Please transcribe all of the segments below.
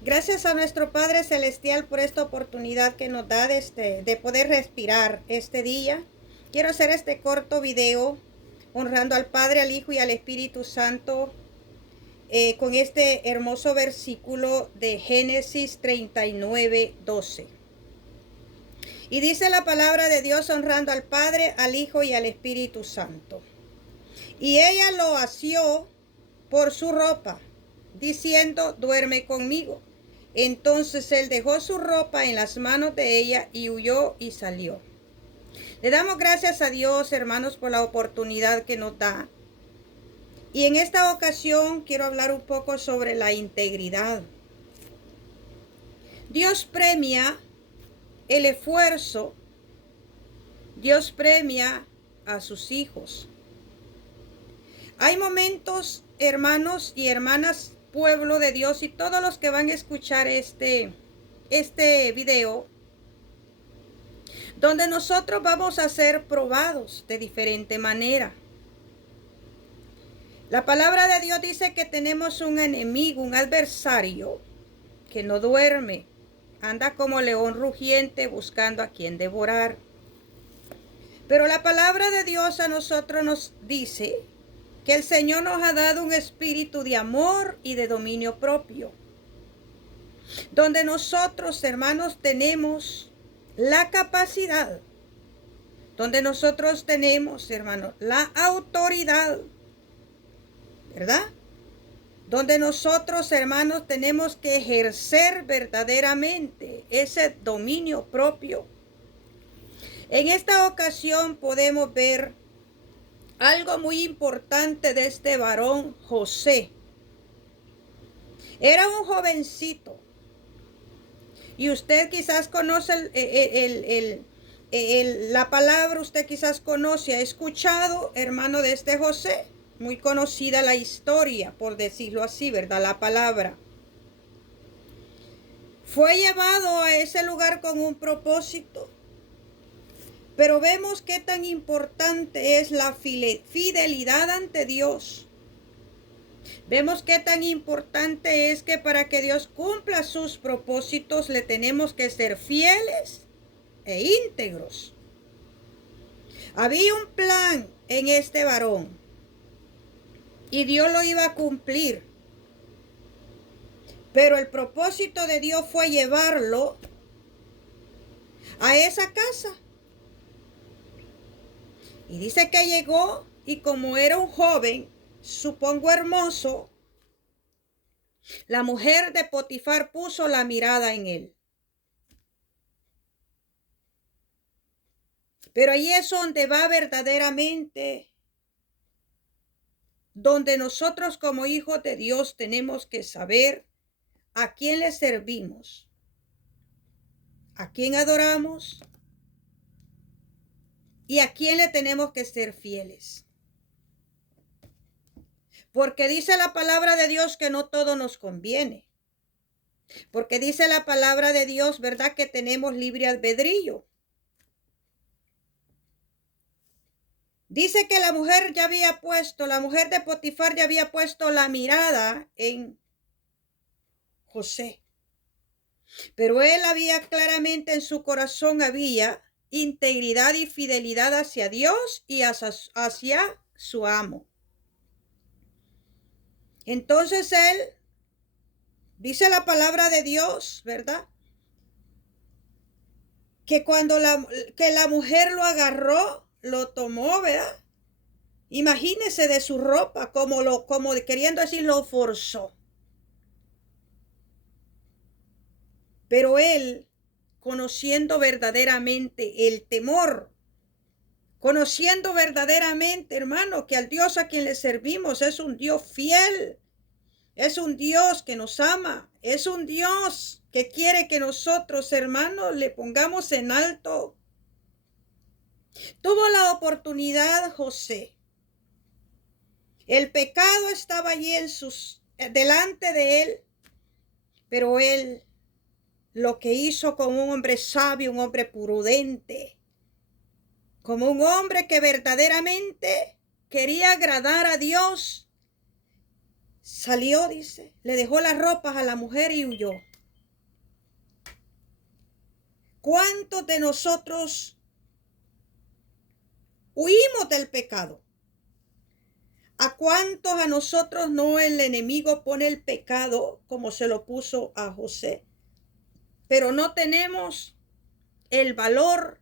Gracias a nuestro Padre Celestial por esta oportunidad que nos da de poder respirar este día. Quiero hacer este corto video honrando al Padre, al Hijo y al Espíritu Santo con este hermoso versículo de Génesis 39:12. Y dice la palabra de Dios honrando al Padre, al Hijo y al Espíritu Santo. Y ella lo asió por su ropa, diciendo, duerme conmigo. Entonces él dejó su ropa en las manos de ella y huyó y salió. Le damos gracias a Dios, hermanos, por la oportunidad que nos da. Y en esta ocasión quiero hablar un poco sobre la integridad. Dios premia el esfuerzo. Dios premia a sus hijos. Hay momentos, hermanos y hermanas, pueblo de Dios y todos los que van a escuchar este video, donde nosotros vamos a ser probados de diferente manera. La palabra de Dios dice que tenemos un enemigo, un adversario que no duerme, anda como león rugiente buscando a quien devorar. Pero la palabra de Dios a nosotros nos dice que el Señor nos ha dado un espíritu de amor y de dominio propio, donde nosotros, hermanos, tenemos la capacidad, donde nosotros tenemos, hermanos, la autoridad, ¿verdad? Donde nosotros, hermanos, tenemos que ejercer verdaderamente ese dominio propio. En esta ocasión podemos ver algo muy importante de este varón José. Era un jovencito. Y usted quizás conoce la palabra, usted quizás conoce, ha escuchado, hermano, de este José. Muy conocida la historia, por decirlo así, ¿verdad? La palabra. Fue llevado a ese lugar con un propósito. Pero vemos qué tan importante es la fidelidad ante Dios. Vemos qué tan importante es que para que Dios cumpla sus propósitos le tenemos que ser fieles e íntegros. Había un plan en este varón y Dios lo iba a cumplir. Pero el propósito de Dios fue llevarlo a esa casa. Y dice que llegó y como era un joven, supongo hermoso, la mujer de Potifar puso la mirada en él. Pero ahí es donde va verdaderamente, donde nosotros como hijos de Dios tenemos que saber a quién le servimos, a quién adoramos y a quién le tenemos que ser fieles. Porque dice la palabra de Dios que no todo nos conviene. Porque dice la palabra de Dios, ¿verdad? Que tenemos libre albedrío. Dice que la mujer de Potifar ya había puesto la mirada en José. Pero él había claramente en su corazón había integridad y fidelidad hacia Dios y hacia su amo. Entonces él, dice la palabra de Dios, ¿verdad? Que cuando la mujer lo agarró, lo tomó, ¿verdad? Imagínese de su ropa, como queriendo decir, lo forzó. Pero él, conociendo verdaderamente el temor, conociendo verdaderamente, hermano, que al Dios a quien le servimos es un Dios fiel, es un Dios que nos ama, es un Dios que quiere que nosotros, hermanos, le pongamos en alto. Tuvo la oportunidad José. El pecado estaba allí delante de él, pero él lo que hizo como un hombre sabio, un hombre prudente, como un hombre que verdaderamente quería agradar a Dios, salió, dice, le dejó las ropas a la mujer y huyó. ¿Cuántos de nosotros huimos del pecado? ¿A cuántos a nosotros no el enemigo pone el pecado como se lo puso a José? Pero no tenemos el valor,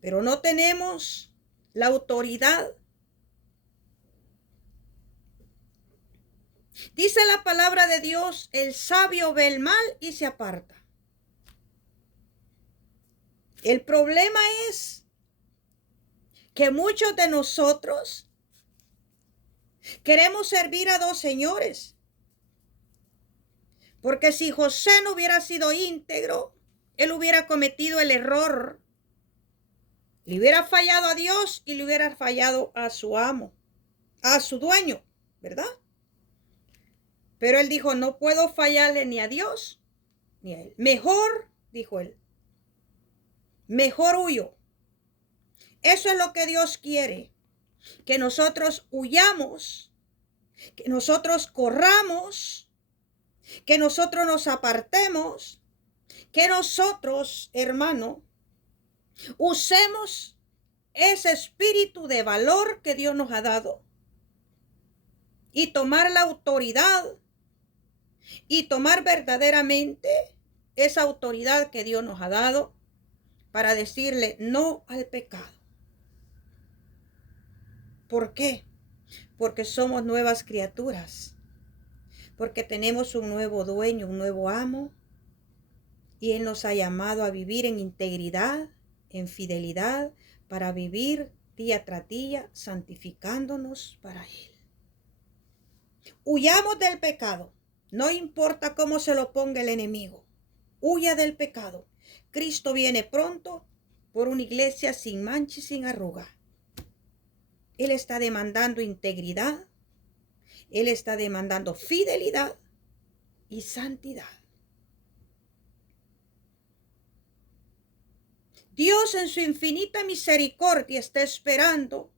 pero no tenemos la autoridad. Dice la palabra de Dios, el sabio ve el mal y se aparta. El problema es que muchos de nosotros queremos servir a dos señores. Porque si José no hubiera sido íntegro, él hubiera cometido el error. Le hubiera fallado a Dios y le hubiera fallado a su amo, a su dueño, ¿verdad? Pero él dijo, no puedo fallarle ni a Dios ni a él. Mejor, dijo él, mejor huyo. Eso es lo que Dios quiere, que nosotros huyamos, que nosotros corramos, que nosotros nos apartemos, que nosotros, hermano, usemos ese espíritu de valor que Dios nos ha dado y tomar la autoridad y tomar verdaderamente esa autoridad que Dios nos ha dado para decirle no al pecado. ¿Por qué? Porque somos nuevas criaturas, porque tenemos un nuevo dueño, un nuevo amo, y Él nos ha llamado a vivir en integridad, en fidelidad, para vivir día tras día, santificándonos para Él. Huyamos del pecado, no importa cómo se lo ponga el enemigo. Huya del pecado. Cristo viene pronto por una iglesia sin mancha y sin arruga. Él está demandando integridad, Él está demandando fidelidad y santidad. Dios en su infinita misericordia está esperando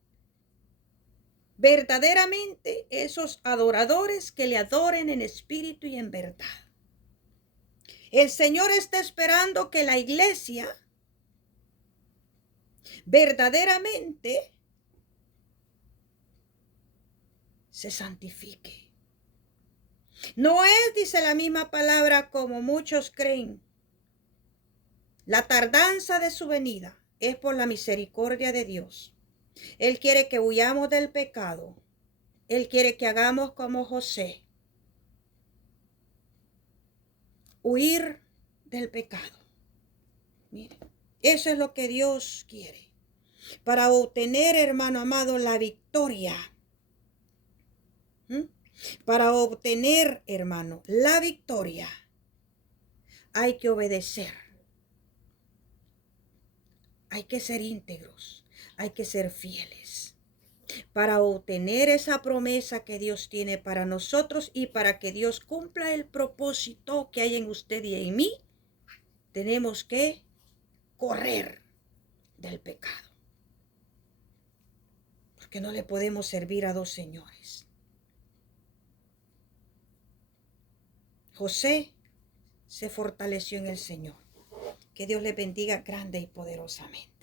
verdaderamente esos adoradores que le adoren en espíritu y en verdad. El Señor está esperando que la iglesia verdaderamente se santifique. No es, dice la misma palabra, como muchos creen. La tardanza de su venida es por la misericordia de Dios. Él quiere que huyamos del pecado. Él quiere que hagamos como José. Huir del pecado. Mire, eso es lo que Dios quiere. Para obtener, hermano amado, la victoria. Para obtener, hermano, la victoria, hay que obedecer. Hay que ser íntegros. Hay que ser fieles. Para obtener esa promesa que Dios tiene para nosotros y para que Dios cumpla el propósito que hay en usted y en mí, tenemos que correr del pecado. Porque no le podemos servir a dos señores. José se fortaleció en el Señor. Que Dios le bendiga grande y poderosamente.